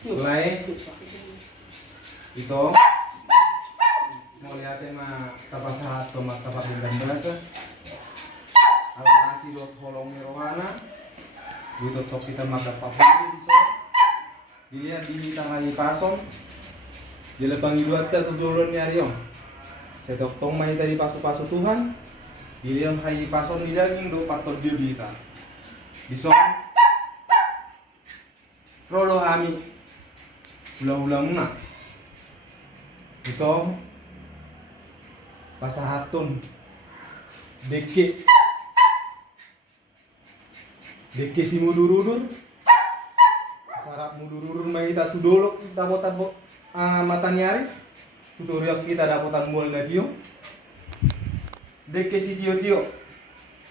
Mulai itu mau lihatin mah tapasahat tomat tapak bintang bahasa ala asih dot holong rohana gitu top kita makan papuli so dilihat di tanggal pason dilepangi dua tujuan nyari om saya tong mahi tadi pasu Tuhan dilihat hai pason di daging do pator dia kita bison rolo hami ulang muna itu pasahatun deke si mudur-udur sarap mudur-udur mai kita tudolok dapotan mata nyari tutorial kita dapotan mual na tio deke si tio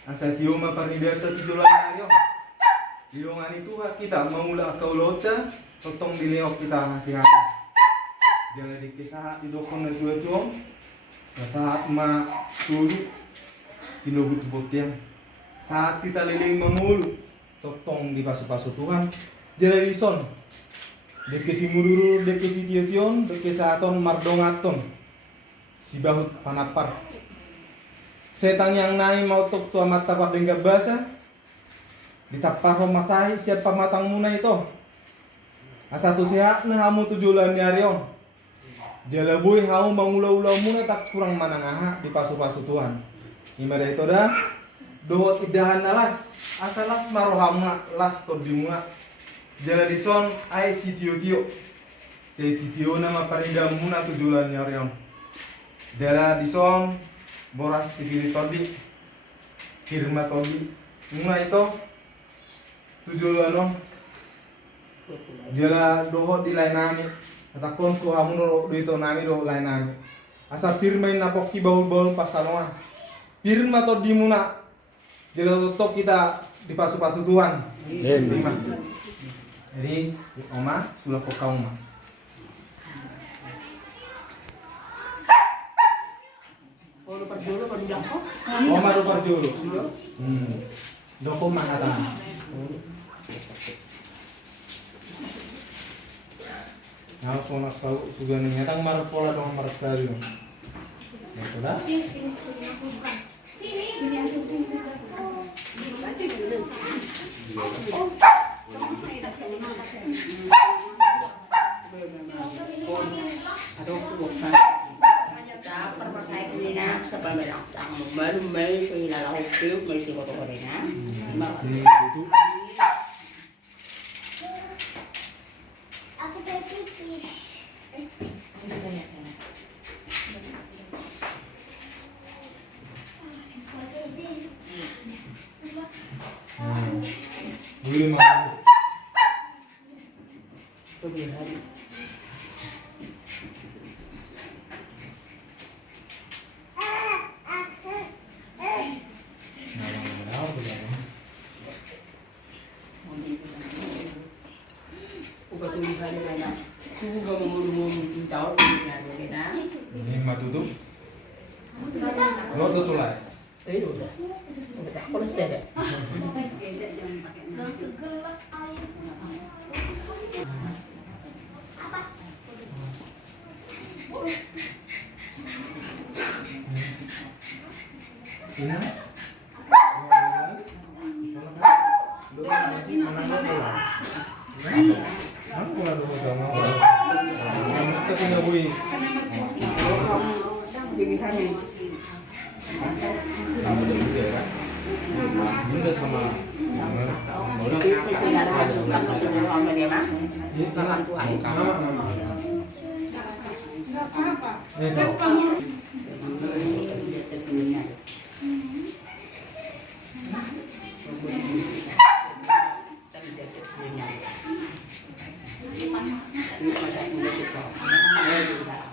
asa tio ma paridata tujulan nyari dilongan itu kita memula kaulota totong dileok kita ngasih hati jangan dikisah di dokon na dua jom saat ma tulu kinugut botian saat kita liling mengulu totong di pasu Tuhan jadi lison deke si mururu deke si tion deke saaton mardongaton si bahut panapar setan yang naik mau tok tua mata padengga basa ditapar masai siapa matang muna itu asatu sehat nah kamu tujulan nyarion jalaboy kamu mangula-ula muna tak kurang manangaha di pasu Tuhan imada itu dah dohot idahan alas asalas marohama las todimuna jala dison ai si tio si tio nama parinda muna tujulan nyarion jala dison boras sibiri todi kirma todi muna itu tujulan jala dohot di lain nami atakon ko hamuno do ito nami do lain nami asa pirmain napok ki baul pasalongan pirma to di muna jala tutup kita di pasu Tuhan lima jadi oma sulah ko kauma Kalau perjolo baru jangkau. oma do parjolo doko manata nah sonak sau sugan ngetang marpola dong marsari ya sudah baru main sih lalau piu masih foto korena itu Aku mau pipis. boleh mau ini mah tutup lo tutup lah udah kolesterol deh. Segelas air. Apa? ini bunda sama orang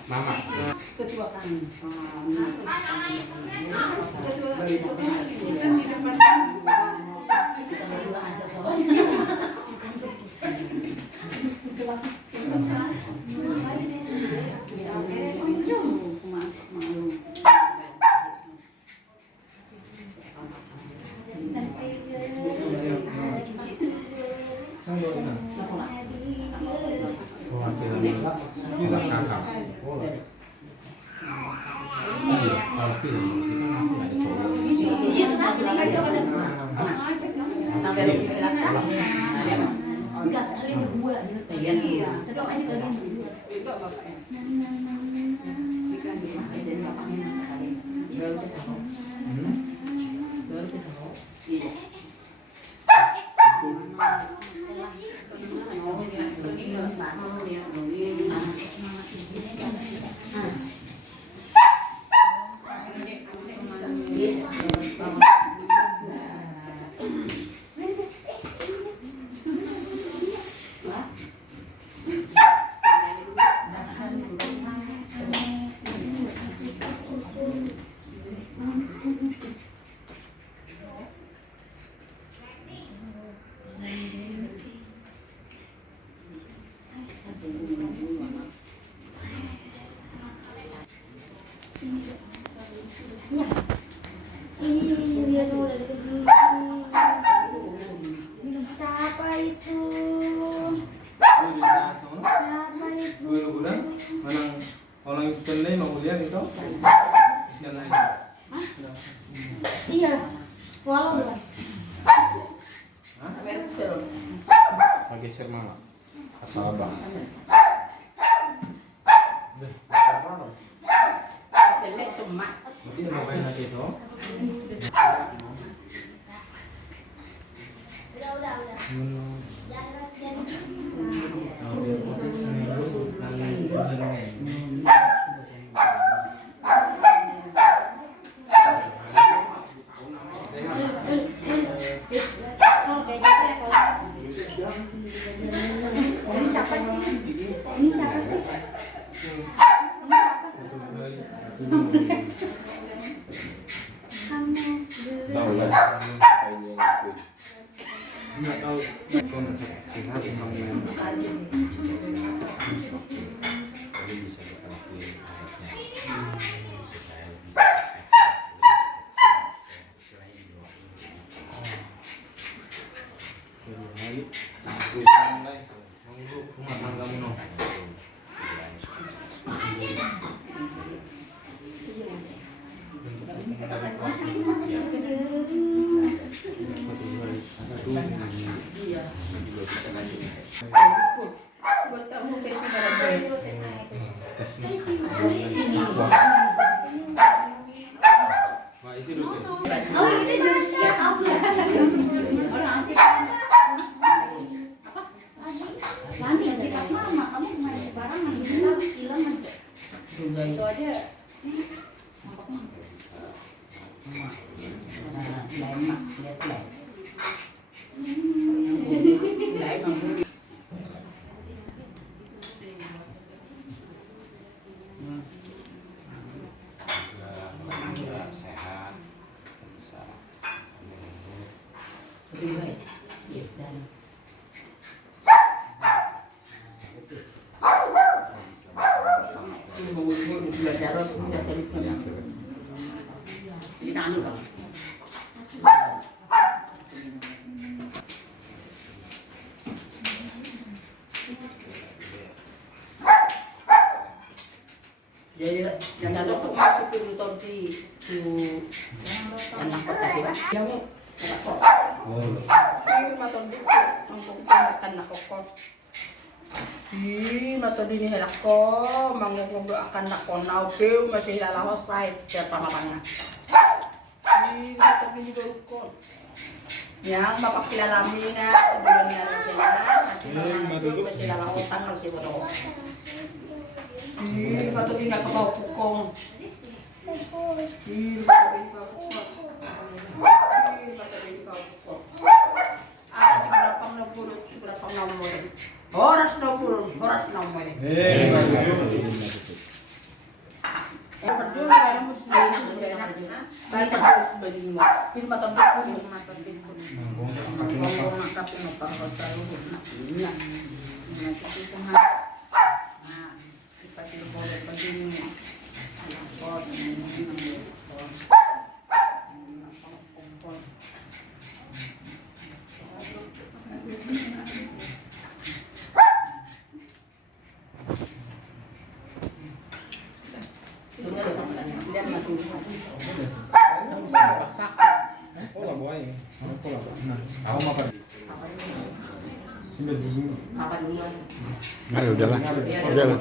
mama Ketua kami. Halo, Kakak. Iya, kalau film kita masih ada cowok. Iya, tapi aja pada. Nah, belok ke belakang. Enggak, kalian berdua. Iya, kedok aja kalian berdua. Itu bapaknya. Masih jadi bapaknya masa kalian. Baru kita tahu. Baru kita tahu. Iya. Ini dia tuh udah deket sini. Minum siapa itu? Siapa itu? Guru-guru manang orang itu penilai mau kuliah itu. Sian lain. Iya. Walau bukan. Pakai sermala. Asal abang. Jelek cuma. Jadi mau main lagi itu. Udah. Jangan. Oh, beda ya kalau. Ini siapa sih? Ini siapa sih? Tahu lah. Apa ini yang ikut? Nggak tahu kau nak sehat sama yang Bisa sehat. Tapi bisa dilakuin alatnya. Supaya lebih sehat. Istilahnya didoain. lagi satu mulai monggo rumah tanggamu no. Buat kamu versi barang Wah, isi dulu. Oh, itu juga tahu ya. orang antik. Nanti nanti pas mama kamu main barang hilang aja. Juga itu aja. Lemak, lihat lah. Sehat. Lebih baik. Yes, dan belajar kita serius kita anu kan. Jadi jangan lupa masuk ke motor di anak kota ya. Yang kok. Ini motor di kampung makan nak kokot. Ih, motor di helak ko, mangungkung akan nak konau peu masih lalah side siapa mamanya. Ih, motor di ko. Yang bapak kilalami na bulan na saya masih lalah utang masih bodoh. Ih, motor di nak kebawa pukong. Ih, motor di kebawa pukong. Ada sigurapang nomor. Horas 20, horas nomor. Berdua ada muslim yang enak. Baik harus begini. Film atau buku yang mata pintu. Ngomong ngakap yang apa pasal nak. Nanti kita nah, kita tidak boleh begini. Bos ini. Nah, aku makan. Sini dulu. Makan dulu. Nah, udahlah. Udahlah.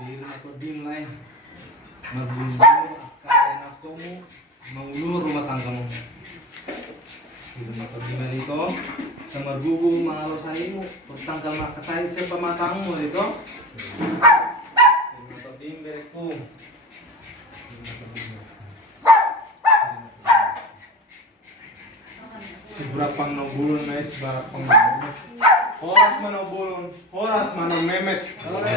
Pilih atau dim lain. Magbulbul kaya nafsumu mengulur rumah tanggamu. Pilih atau dim itu semergugu mengalusanimu bertanggal makasai sepamatangmu itu. Pilih atau dim bereku. Si berapa nobulun naik seberapa nobulun. Horas manobulun, horas manomemet. Orang.